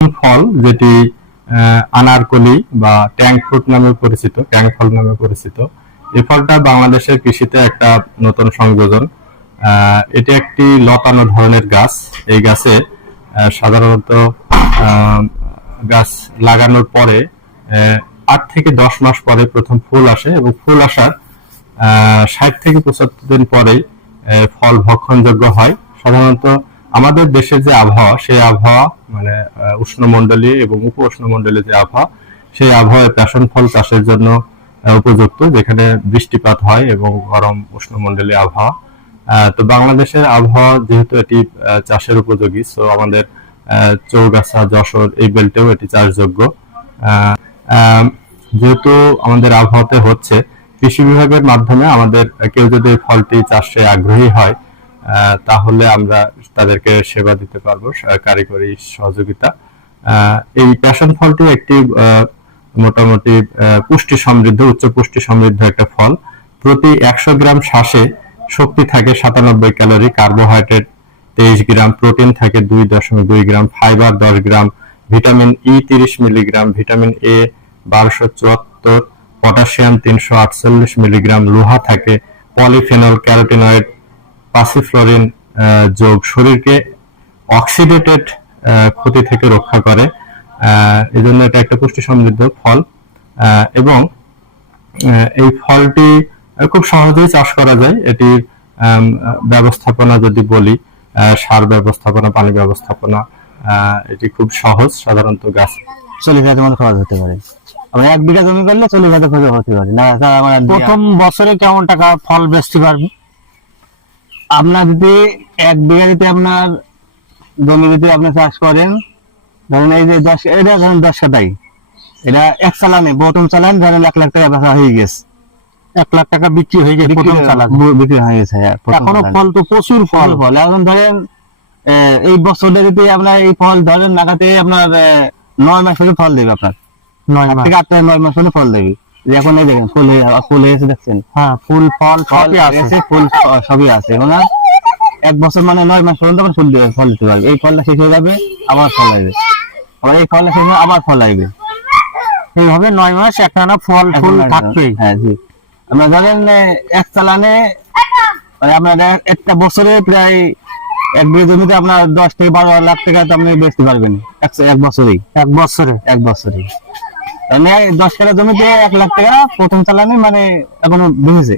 ফল যেটি আনারকলি বা ট্যাং ফ্রুট নামে পরিচিত, ট্যাং ফল নামে পরিচিত। এই ফলটা বাংলাদেশের কৃষিতে একটা নতুন সংযোজন। এটি একটি লতানো ধরনের গাছ। এই গাছে সাধারণত গাছ লাগানোর পরে 8 থেকে 10 মাস পরে প্রথম ফুল আসে এবং ফুল আসার 60 থেকে 75 দিন পরেই ফল ভক্ষণযোগ্য হয়। সাধারণত আমাদের দেশের যে আবহাওয়া, সেই আবহাওয়া মানে উষ্ণমণ্ডলীয় এবং উপ উষ্ণমণ্ডলীয় যে আবহাওয়া, সেই আবহাওয়ায় প্যাশন ফল চাষের জন্য উপযুক্ত, যেখানে বৃষ্টিপাত হয় এবং গরম উষ্ণমণ্ডলীয় আবহাওয়া। তো বাংলাদেশের আবহাওয়া যেহেতু এটি চাষের উপযোগী, সো আমাদের চৌগাছা, যশোর এই বেল্টেও এটি চাষযোগ্য। যেহেতু আমাদের আবহাওয়াতে হচ্ছে, কৃষি বিভাগের মাধ্যমে আমাদের কেউ যদি ফলটি চাষে আগ্রহী হয়, তাহলে আমরা তাদেরকে সেবা দিতে পারবো, কারিগরি সহযোগিতা। এই প্যাশন ফলটি একটি মোটামুটি পুষ্টি সমৃদ্ধ, উচ্চ পুষ্টি সমৃদ্ধ একটা ফল। প্রতি 100 গ্রাম শ্বাসে শক্তি থাকে 97 ক্যালোরি, কার্বোহাইড্রেট 23 গ্রাম, প্রোটিন থাকে 2.2 gram, fibre 10 gram, vitamin E 30 milligram, vitamin A 1274, potassium 348 milligram, লোহা থাকে, পলিফেনল, ক্যারোটিনয়েড, পাসিফ্লোরিন যোগ শরীরকে অক্সিডেটেড ক্ষতি থেকে রক্ষা করে। এই জন্য এটা একটা পুষ্টি সমৃদ্ধ ফল। এবং এই ফলটি খুব সহজেই চাষ করা যায়। এটির ব্যবস্থাপনা যদি বলি, সার ব্যবস্থাপনা, পানি ব্যবস্থাপনা, এটি খুব সহজ। সাধারণত গাছ 40,000 মতো খরচ হতে পারে। আমরা 1 বিঘা জমি করলে 40,000 খরচ হতে পারে না। প্রথম বছরে কেমন টাকা ফল বেচতে পারবে? আপনার যদি 1 বিঘা যদি আপনার জমি যদি আপনি চাষ করেন, ধরেন এই যে 10, এটা ধরেন 10 কাঠাই, এটা এক চালানে, প্রথম চালান ধরেন 1 লাখ টাকা বেচা হয়ে গেছে। 1 লাখ টাকা বিক্রি হয়ে গেছে প্রথম চালান, বিক্রি হয়ে গেছে। এখনো ফল তো প্রচুর ফল। এখন ধরেন এই বছরে যদি আপনার এই ফল ধরেন লাগাতে আপনার 9 মাস হলে ফল দেবে, আপনার 9 মাস থেকে 9 মাস হলে ফল দেবে। এখন এই দেখেন ফুল হয়েছে, দেখছেন? হ্যাঁ, ফুল ফল সবই আছে, ফুল সবই আছে। এখন 1 বছর মানে 9 মাস পর্যন্ত ফুল দিতে পারবে। এই ফলটা শেষ হয়ে যাবে, আবার ফল আসবে, আবার এই ফলটা শেষ হয়ে আবার ফল আসবে। এইভাবে 9 মাস একটানা ফল ফুল থাকবেই। হ্যাঁ জি। আমরা ধরেন এক চালানে আপনার একটা বছরে প্রায় 1 বিঘা জমিতে আপনার 10 থেকে 12 লাখ টাকা তো আপনি বেচতে পারবেন এক বছরেই। 1 বছরে মানে 10 কাঠা জমিতে 1 লাখ টাকা প্রথম চালানে মানে এখনো বেঁচেছে।